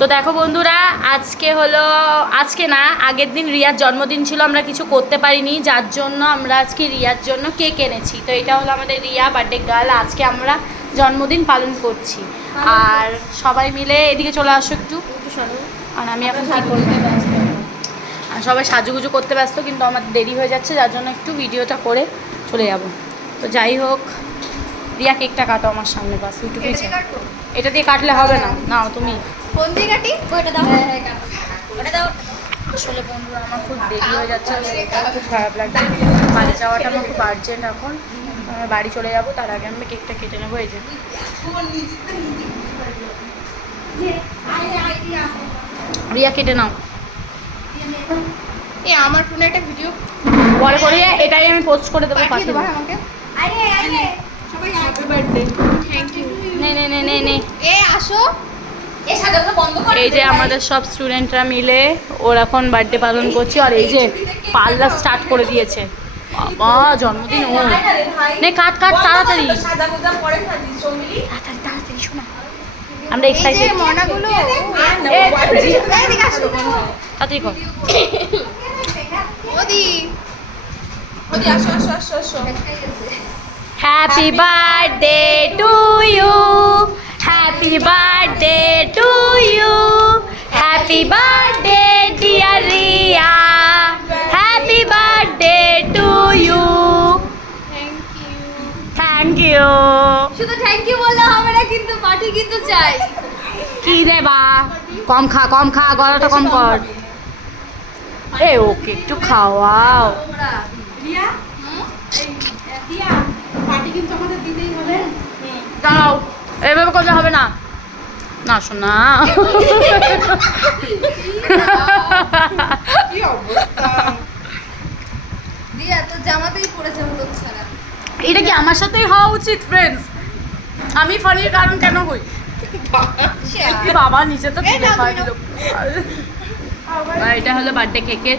তো দেখো বন্ধুরা, আজকে না আগের দিন রিয়ার জন্মদিন ছিল, আমরা কিছু করতে পারিনি, যার জন্য আমরা আজকে রিয়ার জন্য কেক এনেছি। তো এটা হলো আমাদের রিয়া বার্থডে গার্ল, আজকে আমরা জন্মদিন পালন করছি। আর সবাই মিলে এদিকে চলে আসো একটু। আর আমি এখন কী করবো, আর সবাই সাজুগুজু করতে ব্যস্ত, কিন্তু আমার দেরি হয়ে যাচ্ছে, যার জন্য একটু ভিডিওটা করে চলে যাব। তো যাই হোক, রিয়া কেকটা কাটো আমার সামনে, বাস ইউটিউবে। এটা দিয়ে কাটলে হবে না, নাও তুমি। ফোন দিয়ে কাটি, ওটা দাও। ওটা দাও। আসলে বন্ধুরা আমার খুব দেরি হয়ে যাচ্ছে, খুব খারাপ লাগছে। বাড়ি যাওয়াটা আমার খুব আর্জেন্ট এখন, আমি বাড়ি চলে যাবো, তার আগে আমি কেকটা কেটে নেবো। এই যে রিয়া কেটে নাও। এ আমার ফোনে একটা ভিডিও পরে করে এটাই আমি পোস্ট করে দেবো, পাঠিয়ে পাঠিয়ে দেবো দেবো। আমাকে। আরে আরে সবাই হ্যাপি বার্থডে। Thank you. নে। এ আসো, এ সাজানো বন্ধ কর। এই যে আমাদের সব স্টুডেন্টরা মিলে ওর এখন বার্থডে পালন করছে, আর এই যে পার্লার স্টার্ট করে দিয়েছে। বাবা জন্মদিন ও নে, কাট তাড়াতাড়ি তাড়াতাড়ি শোনা, আমরা এই যে এক্সাইটেড। মনাগুলো এদিকে আসো। তাড়াতাড়ি কর। ওদি ওদি আসো। Happy birthday to you, happy birthday to you, happy birthday dear Riya, happy birthday to you. Thank you. শুধু থ্যাংক ইউ বললে হবে না, কিন্তু পার্টি কিন্তু চাই। কি দেবা? কম খা, গলাটা কম কর। এ ওকে একটু খাওয়াও। রিয়া রিয়া পার্টি কিন্তু আমাদের দিতেই হবে। দাঁড়াও, এভাবে করলে হবে না, না শোনা। কি অবস্থা রিয়া, তো জামাতেই পড়েছে মতো ছাড়া। এটা কি আমার সাথেই হওয়া উচিত ফ্রেন্ডস? আমি ফানির কারণ কেন হই? বাবা নিচে তো তুলে খাওয়া দিল। এটা হলো বার্থডে কেকের